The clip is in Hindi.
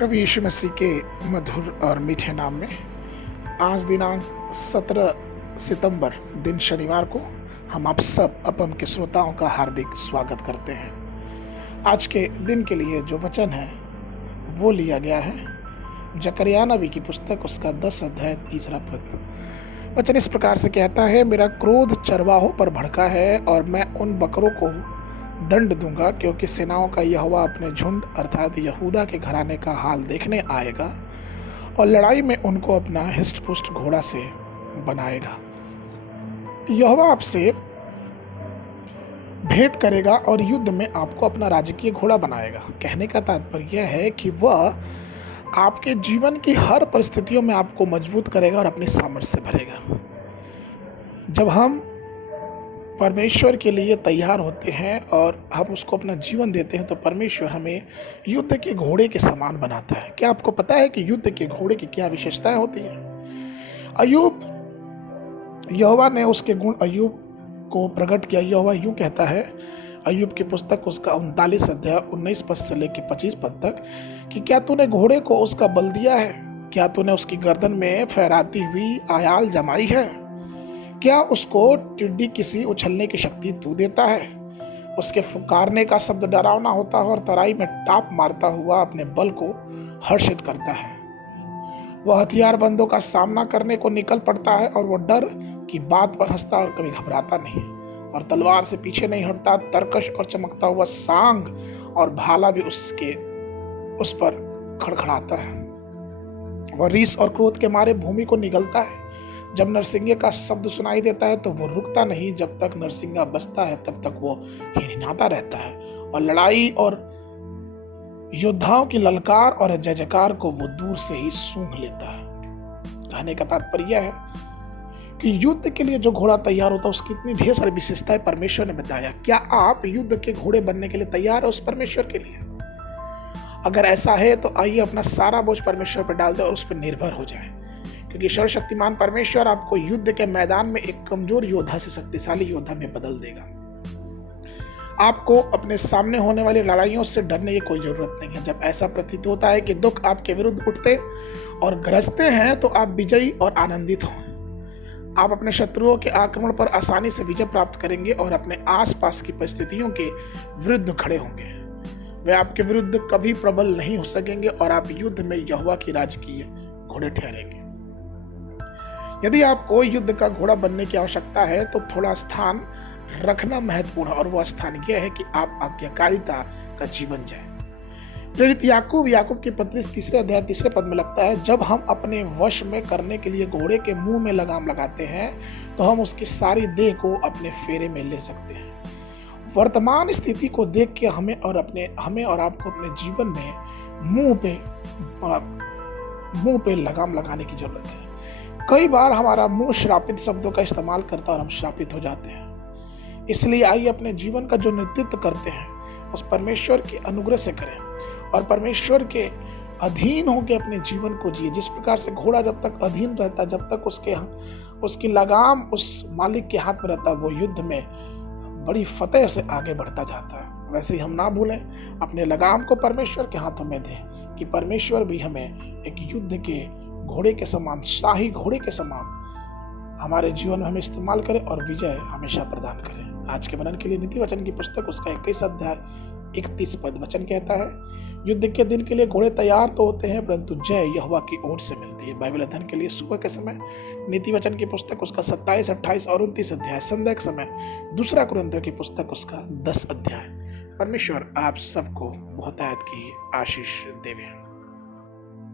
प्रभु यीशु मसीह के मधुर और मीठे नाम में आज दिनांक 17 सितंबर दिन शनिवार को हम आप सब अपम के श्रोताओं का हार्दिक स्वागत करते हैं। आज के दिन के लिए जो वचन है वो लिया गया है जकरिया नबी की पुस्तक उसका 10 अध्याय 3 पद। वचन इस प्रकार से कहता है, मेरा क्रोध चरवाहों पर भड़का है और मैं उन बकरों को दंड दूंगा, क्योंकि सेनाओं का यहोवा अपने झुंड अर्थात यहूदा के घराने का हाल देखने आएगा और लड़ाई में उनको अपना हिष्ट-पुष्ट घोड़ा से बनाएगा। यहोवा आपसे भेंट करेगा और युद्ध में आपको अपना राजकीय घोड़ा बनाएगा। कहने का तात्पर्य यह है कि वह आपके जीवन की हर परिस्थितियों में आपको मजबूत करेगा और अपनी सामर्थ्य से भरेगा। जब हम परमेश्वर के लिए तैयार होते हैं और हम उसको अपना जीवन देते हैं तो परमेश्वर हमें युद्ध के घोड़े के समान बनाता है। क्या आपको पता है कि युद्ध के घोड़े की क्या विशेषताएं होती हैं? अय्यूब, यहोवा ने उसके गुण अय्यूब को प्रकट किया। यहोवा यूं कहता है, अय्यूब की पुस्तक उसका 39 अध्याय 19 पद से लेकर 25 पद तक, कि क्या तूने घोड़े को उसका बल दिया है? क्या तूने उसकी गर्दन में फहराती हुई आयाल जमाई है? क्या उसको टिड्डी किसी उछलने की शक्ति तू देता है? उसके फुकारने का शब्द डरावना होता है और तराई में टाप मारता हुआ अपने बल को हर्षित करता है। वह हथियारबंदों का सामना करने को निकल पड़ता है और वो डर की बात पर हंसता और कभी घबराता नहीं और तलवार से पीछे नहीं हटता। तरकश और चमकता हुआ सांग और भाला भी उस पर खड़खड़ाता है। वह रीस और क्रोध के मारे भूमि को निगलता है। जब नरसिंगे का शब्द सुनाई देता है तो वो रुकता नहीं। जब तक नरसिंगा बजता है तब तक वो हिनहिनाता रहता है और लड़ाई और योद्धाओं की ललकार और जय जयकार को वो दूर से ही सूंघ लेता है। कहने का तात्पर्य है कि युद्ध के लिए जो घोड़ा तैयार होता है उसकी इतनी ढेर सारी विशेषताएं परमेश्वर ने बताया। क्या आप युद्ध के घोड़े बनने के लिए तैयार है उस परमेश्वर के लिए? अगर ऐसा है तो आइए अपना सारा बोझ परमेश्वर पर डाल दे और उस पर निर्भर हो जाए, क्योंकि सर्वशक्तिमान परमेश्वर आपको युद्ध के मैदान में एक कमजोर योद्धा से शक्तिशाली योद्धा में बदल देगा। आपको अपने सामने होने वाली लड़ाइयों से डरने की कोई जरूरत नहीं है। जब ऐसा प्रतीत होता है कि दुख आपके विरुद्ध उठते और गरजते हैं तो आप विजयी और आनंदित हो। आप अपने शत्रुओं के आक्रमण पर आसानी से विजय प्राप्त करेंगे और अपने आसपास की परिस्थितियों के विरुद्ध खड़े होंगे। वे आपके विरुद्ध कभी प्रबल नहीं हो सकेंगे और आप युद्ध में यहोवा की राजकीय घोड़े ठहरेंगे। यदि आपको युद्ध का घोड़ा बनने की आवश्यकता है तो थोड़ा स्थान रखना महत्वपूर्ण है और वह स्थान यह है कि आप आज्ञाकारिता का जीवन जाए। प्रेरित याकूब की पत्री 3 अध्याय 3 पद में लगता है, जब हम अपने वश में करने के लिए घोड़े के मुंह में लगाम लगाते हैं तो हम उसकी सारी देह को अपने फेरे में ले सकते हैं। वर्तमान स्थिति को देख के हमें और आपको अपने जीवन में मुंह पे लगाम लगाने की जरूरत है। कई बार हमारा मुंह श्रापित शब्दों का इस्तेमाल करता है और हम श्रापित हो जाते हैं। इसलिए आइए अपने जीवन का जो नेतृत्व करते हैं उस परमेश्वर के अनुग्रह से करें और परमेश्वर के अधीन होकर अपने जीवन को जिए। जिस प्रकार से घोड़ा जब तक अधीन रहता है, जब तक उसकी लगाम उस मालिक के हाथ में रहता है, वो युद्ध में बड़ी फतेह से आगे बढ़ता जाता है। वैसे ही हम ना भूलें अपने लगाम को परमेश्वर के हाथों में दें कि परमेश्वर भी हमें एक युद्ध के घोड़े के समान, शाही घोड़े के समान हमारे जीवन में हमें इस्तेमाल करें और विजय हमेशा प्रदान करें। आज के मनन के लिए नीति वचन की पुस्तक उसका 21 अध्याय 31 पद वचन कहता है, युद्ध के दिन के लिए घोड़े तैयार तो होते हैं परंतु जय यहोवा की ओर से मिलती है। बाइबल अध्ययन के लिए सुबह के समय नीति वचन की पुस्तक उसका 27, 28 और 29 अध्याय। संध्या के समय 2 कुरिन्थियों की पुस्तक उसका 10 अध्याय। परमेश्वर आप सबको बहुतायत की आशीष देवे।